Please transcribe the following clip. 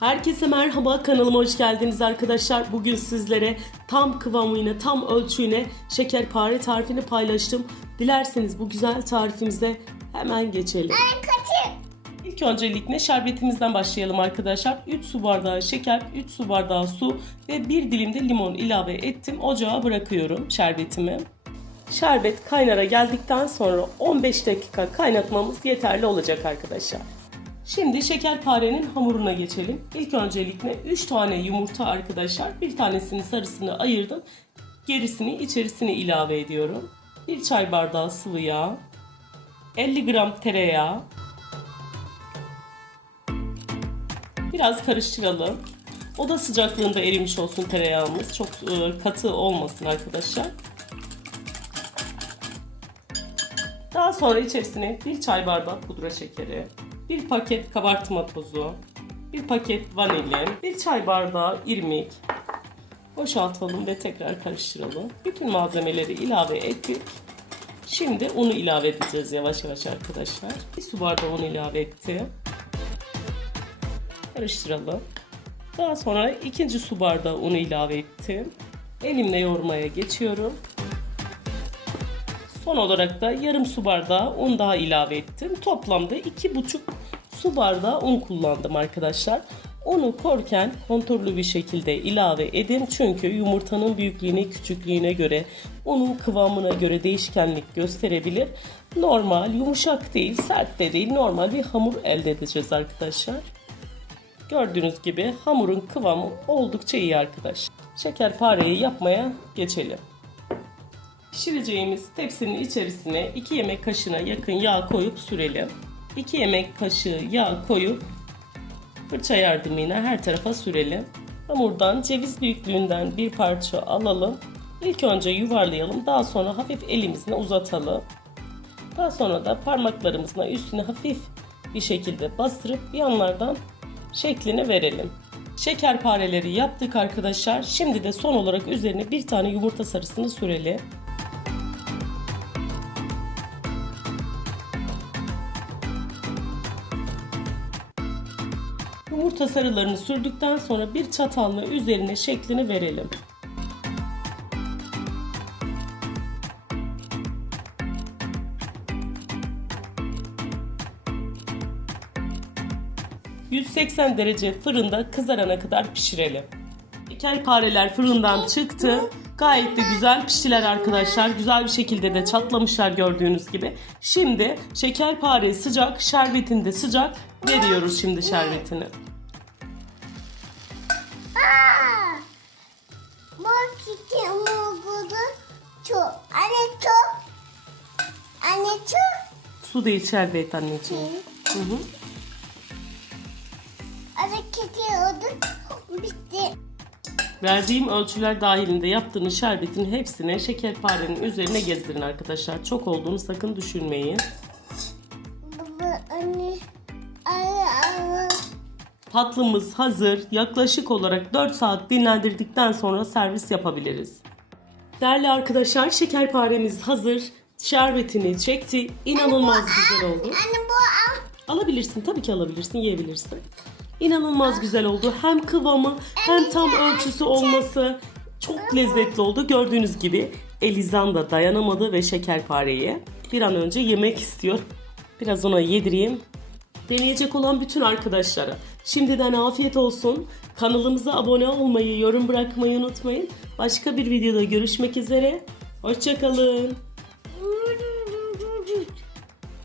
Herkese merhaba kanalıma hoş geldiniz arkadaşlar. Bugün sizlere tam kıvamıyla, tam ölçüyle şekerpare tarifini paylaştım. Dilerseniz bu güzel tarifimize hemen geçelim. Kaçı? İlk öncelikle şerbetimizden başlayalım arkadaşlar. 3 su bardağı şeker, 3 su bardağı su ve 1 dilim de limon ilave ettim. Ocağa bırakıyorum şerbetimi. Şerbet kaynara geldikten sonra 15 dakika kaynatmamız yeterli olacak arkadaşlar. Şimdi şekerparenin hamuruna geçelim. İlk öncelikle 3 tane yumurta arkadaşlar. Bir tanesini sarısını ayırdım. Gerisini içerisine ilave ediyorum. 1 çay bardağı sıvı yağ. 50 gram tereyağı. Biraz karıştıralım. Oda sıcaklığında erimiş olsun tereyağımız. Çok e, katı olmasın arkadaşlar. Daha sonra içerisine bir çay bardağı pudra şekeri, bir paket kabartma tozu, bir paket vanilin, bir çay bardağı irmik. Boşaltalım ve tekrar karıştıralım. Bütün malzemeleri ilave ettik. Şimdi unu ilave edeceğiz yavaş yavaş arkadaşlar. Bir su bardağı un ilave ettim. Karıştıralım. Daha sonra ikinci su bardağı unu ilave ettim. Elimle yoğurmaya geçiyorum. Son olarak da yarım su bardağı un daha ilave ettim. Toplamda iki buçuk su bardağı un kullandım arkadaşlar. Unu korken kontrollü bir şekilde ilave edin. Çünkü yumurtanın büyüklüğüne, küçüklüğüne göre, unun kıvamına göre değişkenlik gösterebilir. Normal, yumuşak değil, sert de değil, normal bir hamur elde edeceğiz arkadaşlar. Gördüğünüz gibi hamurun kıvamı oldukça iyi arkadaşlar. Şekerpareyi yapmaya geçelim. Pişireceğimiz tepsinin içerisine 2 yemek kaşığına yakın yağ koyup sürelim. 2 yemek kaşığı yağ koyup fırça yardımıyla her tarafa sürelim. Hamurdan ceviz büyüklüğünden bir parça alalım. İlk önce yuvarlayalım. Daha sonra hafif elimizle uzatalım. Daha sonra da parmaklarımızla üstüne hafif bir şekilde bastırıp yanlardan şeklini verelim. Şekerpareleri yaptık arkadaşlar. Şimdi de son olarak üzerine bir tane yumurta sarısını sürelim. Yumurta sarılarını sürdükten sonra bir çatalla üzerine şeklini verelim. ...180 derece fırında kızarana kadar pişirelim. Şekerpareler fırından çıktı. Gayet de güzel piştiler arkadaşlar. Güzel bir şekilde de çatlamışlar gördüğünüz gibi. Şimdi şekerpare sıcak, şerbetini de sıcak. Veriyoruz şimdi şerbetini. Anne çok. Su değil şerbet anneciğim. Hı hı. Anne kedi oldu. Bitti. Verdiğim ölçüler dahilinde yaptığınız şerbetin hepsini şekerparenin üzerine gezdirin arkadaşlar. Çok olduğunu sakın düşünmeyin. Baba anne. Anne anne. Tatlımız hazır. Yaklaşık olarak 4 saat dinlendirdikten sonra servis yapabiliriz. Değerli arkadaşlar şekerparemiz hazır. Şerbetini çekti. İnanılmaz güzel oldu. Anne bu al. Alabilirsin tabii ki alabilirsin yiyebilirsin. İnanılmaz güzel oldu. Hem kıvamı hem tam ölçüsü olması çok lezzetli oldu. Gördüğünüz gibi Elizan da dayanamadı ve şekerpareyi bir an önce yemek istiyor. Biraz ona yedireyim. Deneyecek olan bütün arkadaşlara şimdiden afiyet olsun. Kanalımıza abone olmayı, yorum bırakmayı unutmayın. Başka bir videoda görüşmek üzere. Hoşçakalın.